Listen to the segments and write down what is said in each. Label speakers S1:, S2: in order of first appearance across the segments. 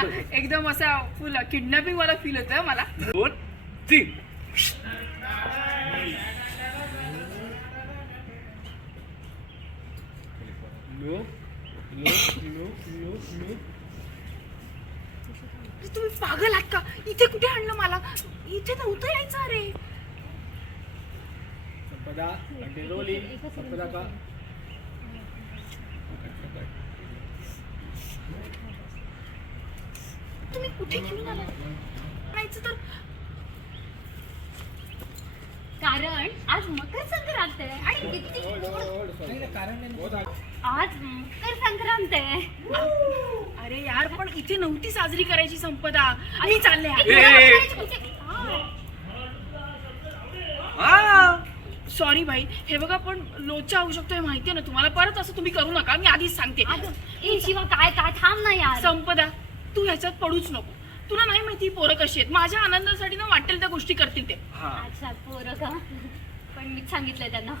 S1: एकदम असा फुल किडनॅपिंग वाला फील होतं मला.
S2: दोन तीन.
S1: तुम्ही पागल आहात का? इथे कुठे आणलं मला? इथे नव्हतं यायचं अरे.
S2: संपदा अंडे रोलिंग संपदा का
S1: तुम्ही कुठे घेऊन आला म्हणायचं तर.
S3: कारण आज मकर संक्रांत आहे आणि किती आज मकर संक्रांत आहे.
S1: अरे यार पण इथे नव्हती साजरी करायची संपदा. मी चालले सॉरी भाई हे. बघा पण लोचा होऊ शकतो हे माहितीये ना. तुम्हाला परत असं तुम्ही करू नका. मी आधीच सांगते.
S3: अगं, ए शिवा काय काय थांब ना यार.
S1: संपदा. तू ह्याच्यात पडूच नको. तुला नाही माहिती ही पोरं कशी आहेत. माझ्या आनंदासाठी ना वाटेल त्या गोष्टी करतील ते.
S2: हा.
S3: अच्छा पोरं का? पण मीच सांगितलंय त्यांना.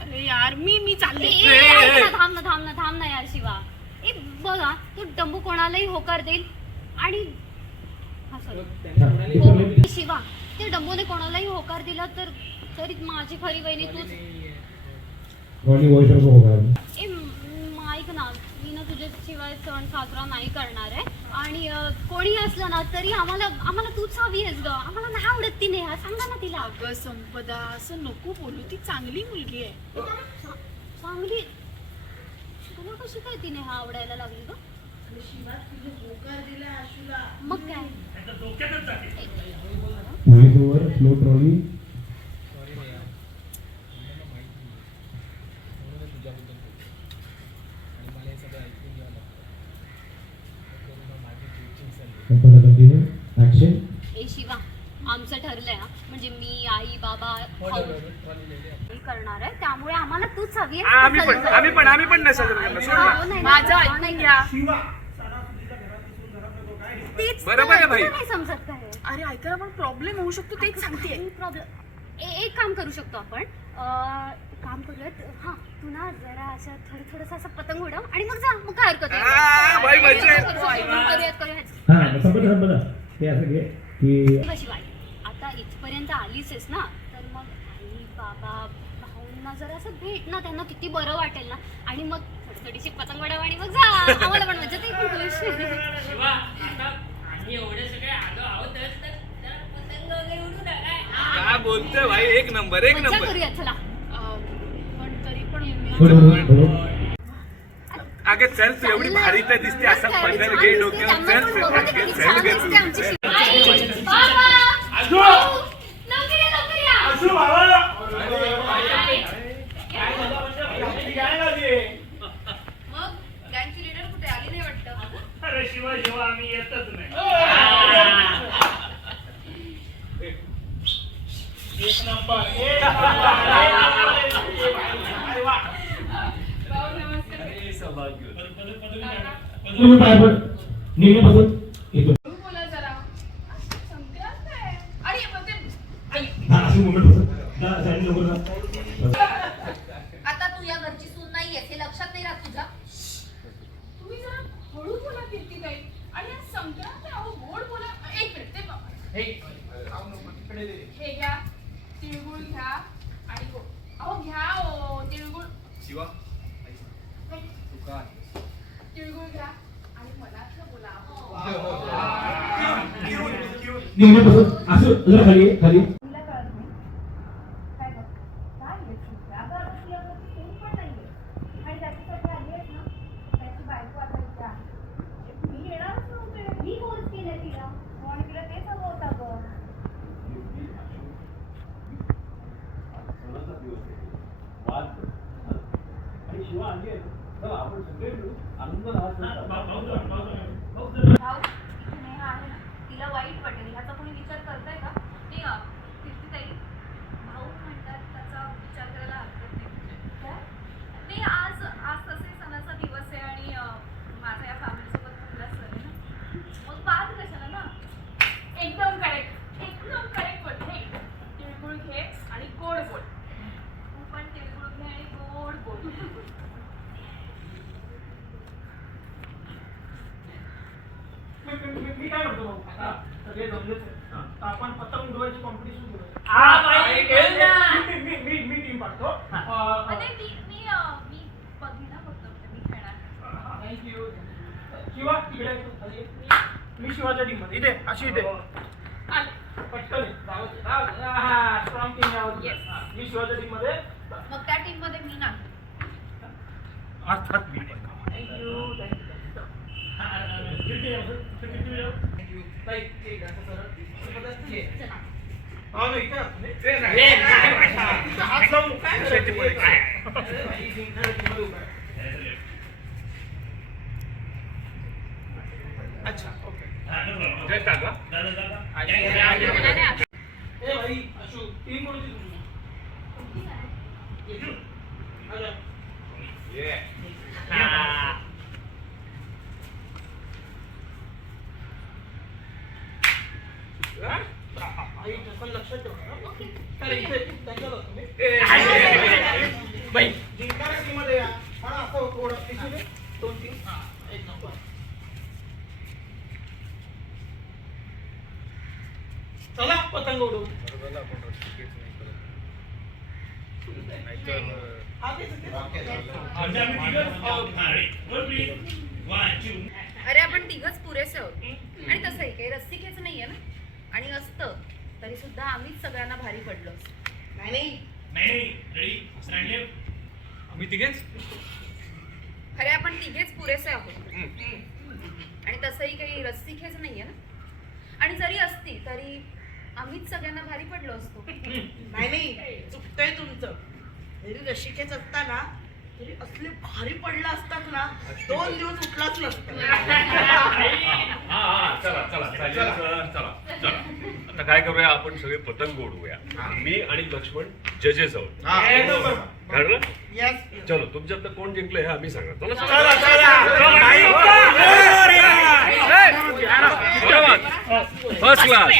S1: अरे यार मी मी
S3: ए,
S1: चालले.
S3: ए,
S2: ए, ए,
S3: ऐक
S2: ए.
S3: ना, थांब ना थांब ना थांब ना यार शिवा. ए बघा तो डंबू कोणालाही होकार देईल आणि हा, sorry. हो, शिवा ते डंबूने कोणालाही होकार दिला तर तरी माझी खरी बहिणी तूच
S4: रॉली वॉइसर को होगा
S3: ए म- ऐक ना मी ना तुझ्याशिवाय सण साजरा नाही करणार आहे. आणि अ, कोणी असलं ना तरी आम्हाला आम्हाला तूच हवी आहेस ग. आम्हाला नाही आवडत ती नेहा. सांगा ना तिला.
S1: अगं संपदा असं नको बोलू. ती चांगली मुलगी आहे.
S3: चा- चांगली? तुला कशी काय ती नेहा आवडायला लागली ग? मग काय?
S4: Slow trolley Sampada continue action
S3: ए शिवा आमचं ठरलंय हा म्हणजे मी आई बाबा भाऊ हे करणार आहे त्यामुळे आम्हाला तूच हवी आहे.
S2: आम्ही पण
S3: चल, चल.
S2: आम्ही पण आम्ही पण नाही साजरं करणार सोड ना.
S3: हो, नाही,
S1: माझं
S3: नाही,
S1: ऐकून
S3: नाही.
S1: घ्या
S3: तेच
S2: बरोबर आहे
S3: तुला-
S2: भाई.
S3: तुला नाही समजत काय
S1: अरे ऐकायला पण प्रॉब्लेम होऊ शकतो तेच सांगते
S3: प्रॉब्लेम एक काम करू शकतो आपण अं, काम करूयात हा तू ना जरा असं थोडं थोडंसं असं पतंग उडव आणि मग जा मग काय हरकत.
S2: आ, आहे.
S3: करूयात करूयात
S4: हा ते असं घे की
S3: आता आलीच आहेस ना. तर मग आई बाबा भाऊंना जरा असं भेट ना त्यांना किती बरं वाटेल ना. आणि मग थोडी थोडीशी पतंग आणि मग जा. आम्हाला पण मजा येईल खुश
S5: शिवा आता आम्ही एवढे सगळे आलो आहोत तर तर जरा पतंग वगैरे उडू नका.
S2: काय बोलतोय भाई? एक नंबर एक
S3: मजा
S2: नंबर.
S3: करूयात चला.
S1: अं, पण तरी पण
S2: अगे चल तू एवढी भारी तर दिसते असा
S3: छान
S2: घे डोक्यावर चल चल चल.
S3: बाबा! भाऊ! लवकर या, लवकर या.
S1: मग गँगची लीडर कुठे? आली नाही वाटतं.
S5: अरे शिवा शिवा आम्ही येतच नाही. एक नंबर.
S4: तुम्ही पाय पड. नेहमीपासून येतो
S1: तुम्ही बोला जरा संक्रांत आहे आणि मग ते
S4: हा असं मुवमेंट होतं जा साईड लवकर जा
S6: आता तू या घरची सून नाहीयेस हे लक्षात नाही राहत तुझ्या
S1: तुम्ही जरा हळू बोला कीर्ती ताई आणि आज संक्रांत आहे, अहो गोड बोला एक मिनिट ते बघा. हे घ्या तिळगुळ घ्या आणि गोड अहो घ्या ओ तिळगुळ
S2: शिवा
S1: तिळगुळ घ्या आणि मनातलं बोला अहो.
S4: नेहमीपासून असं जरा खाली ये, खाली
S1: कळत नाही काय बघ काय आहे सुद्धा? अगं आता तुला आता ती सून पण नाहीये. आणि त्याच्यासाठी आली आहेस ना त्याची बायको आता इथे आहे. मी येणारच नव्हते मी फोर्स केलं तिला हो, आणि तिला तेच हवं होतं अगं भाऊ इथे नेहा आहे ना तिला वाईट वाटेल ह्याचा कोणी विचार करताय का नाही अं, कीर्तीताई भाऊ म्हणतात त्याचा विचार करायला हरकत नाही काय नाही आज आज तसे सणाचा दिवस आहे आणि अं, माझा या फॅमिलीसोबत पहिला सण आहे ना मग बाद कशाला ना एकदम करेक्ट एकदम करेक्ट बोलते तिळगुळ घे आणि गोड बोल तू पण तिळगुळ घे आणि गोड बोल
S7: मी- काय म्हणतो भाऊ आता सगळे जमलेच आहेत. आपण पतंग उडवायची कॉम्पिटिशन करू
S5: हा, बाई, खेळ ना.
S7: मी- मी- मी मी टीम पाठतो
S1: अरे मी मी अं, मी बघितलं फक्त मी खेळणार
S7: थँक्यू शिवा इकडे ये. खाली ये. मी शिवाच्या टीममध्ये इथे अशी इथे आले. पटकन ये. जाऊ दे, जाऊ दे. हा, strong team आहे आहोत.
S1: Yes.
S7: हा, मी शिवाच्या टीममध्ये
S6: मग त्या टीममध्ये मी नाही
S2: अर्थात मी पण.
S7: थँक्यू थँक्यू अच्छा ओके
S2: जय टाका.
S7: ए भाई अशू टीम कोणती तुझी ये. आजा.
S5: हा.
S7: हा? आई, ते पण लक्षात ठेव.
S5: बाई.
S7: जिंकणाऱ्या असं. दोन तीन. हा, एक नंबर. चला पतंग उडवू. हा.
S6: अरे आपण तिघच पुरेसे आहोत. आणि तसंही काही रस्सी खेच नाहीये ना? आणि असतं. तरी सुद्धा आम्हीच सगळ्यांना भारी पडलो. असतो.
S7: नाही नाही
S2: आम्ही तिघेच?
S6: अरे आपण तिघेच पुरेसे आहोत. आणि तसंही काही रस्सी खेच नाहीये ना? आणि जरी असती तरी आम्हीच सगळ्यांना भारी पडलो असतो.
S8: नाही नाही. चुकतंय तुमचं. जरी रशिकेच असताना तरी असले भारी पडला असतात ना दोन दिवस उठलाच नसतं.
S9: चला चला. चला. चला. आता काय करूया आपण सगळे पतंग उडवूया मी आणि लक्ष्मण जजेस आहोत. ठरलं चलो तुमच्यातलं कोण जिंकलं हे आम्ही सांगा चला
S7: चला, चला.
S9: First class